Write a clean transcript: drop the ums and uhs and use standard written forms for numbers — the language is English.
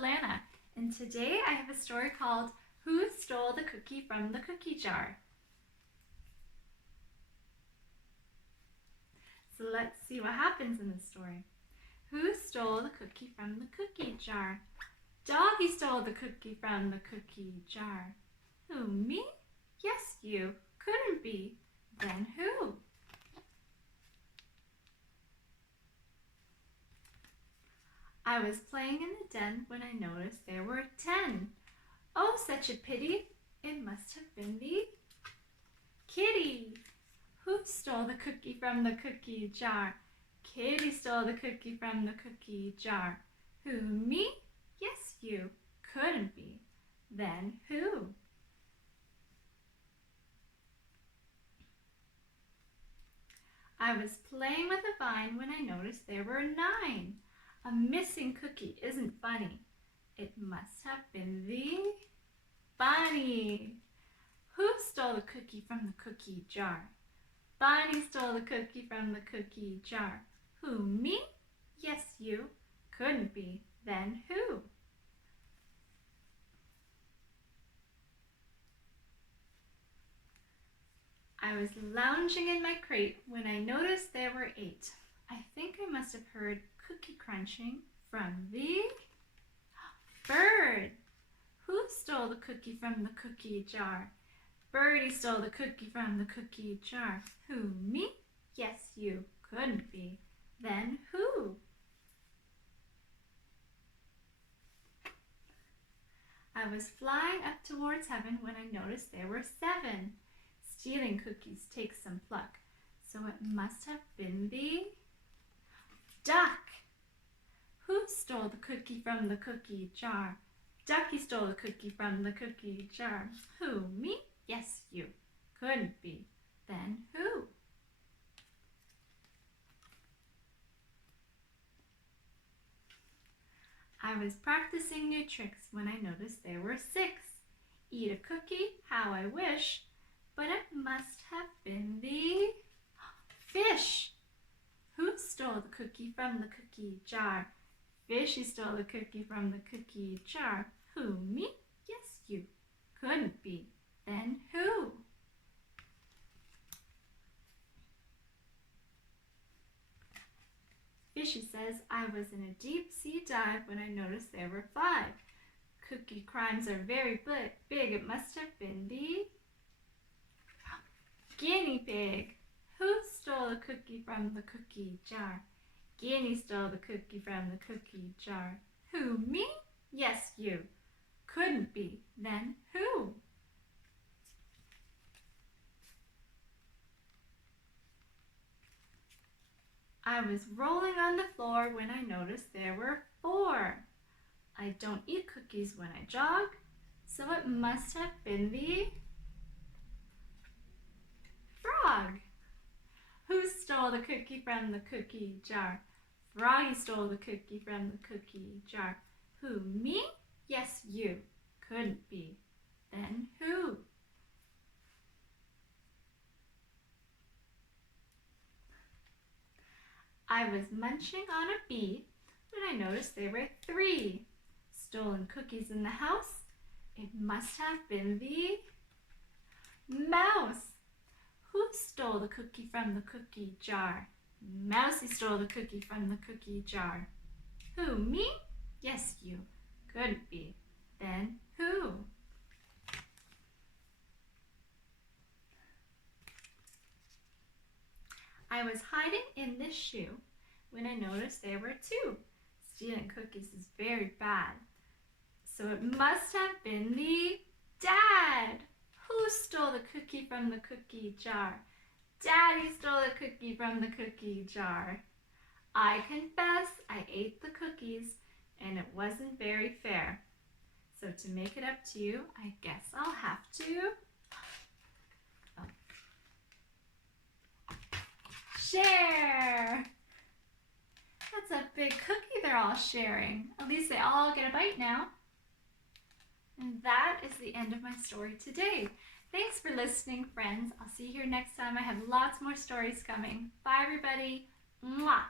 Alanna, and today I have a story called Who Stole the Cookie from the Cookie Jar? So let's see what happens in the story. Who stole the cookie from the cookie jar? Doggy stole the cookie from the cookie jar. Who, me? Yes, you. Couldn't be. Then who? I was playing in the den when I noticed there were 10. Oh, such a pity. It must have been the kitty. Who stole the cookie from the cookie jar? Kitty stole the cookie from the cookie jar. Who, me? Yes, you. Couldn't be. Then who? I was playing with a vine when I noticed there were 9. A missing cookie isn't funny. It must have been the bunny. Who stole the cookie from the cookie jar? Bunny stole the cookie from the cookie jar. Who, me? Yes, you. Couldn't be. Then who? I was lounging in my crate when I noticed there were 8. I think I must have heard cookie crunching from the bird. Who stole the cookie from the cookie jar? Birdie stole the cookie from the cookie jar. Who, me? Yes, you. Couldn't be. Then who? I was flying up towards heaven when I noticed there were 7. Stealing cookies takes some pluck, so it must have been the duck. Who stole the cookie from the cookie jar? Ducky stole the cookie from the cookie jar. Who, me? Yes, you. Couldn't be. Then who? I was practicing new tricks when I noticed there were 6. Eat a cookie, how I wish, but it must have been the fish. Who stole the cookie from the cookie jar? Fishy stole the cookie from the cookie jar. Who, me? Yes, you. Couldn't be. Then who? Fishy says, I was in a deep sea dive when I noticed there were 5. Cookie crimes are very big. It must have been the guinea pig. Who stole the cookie from the cookie jar? Guinea stole the cookie from the cookie jar. Who, me? Yes, you. Couldn't be. Then who? I was rolling on the floor when I noticed there were 4. I don't eat cookies when I jog, so it must have been the frog. Who stole the cookie from the cookie jar? Froggy stole the cookie from the cookie jar. Who, me? Yes, you. Couldn't be. Then who? I was munching on a bee when I noticed there were 3. Stolen cookies in the house? It must have been the mouse. Who stole the cookie from the cookie jar? Mousy stole the cookie from the cookie jar. Who, me? Yes, you. Couldn't be. Then who? I was hiding in this shoe when I noticed there were 2. Stealing cookies is very bad, so it must have been the dad. Who stole the cookie from the cookie jar? Daddy stole the cookie from the cookie jar. I confess I ate the cookies and it wasn't very fair. So to make it up to you, I guess I'll have to share. That's a big cookie they're all sharing. At least they all get a bite now. And that is the end of my story today. Thanks for listening, friends. I'll see you here next time. I have lots more stories coming. Bye, everybody. Mwah.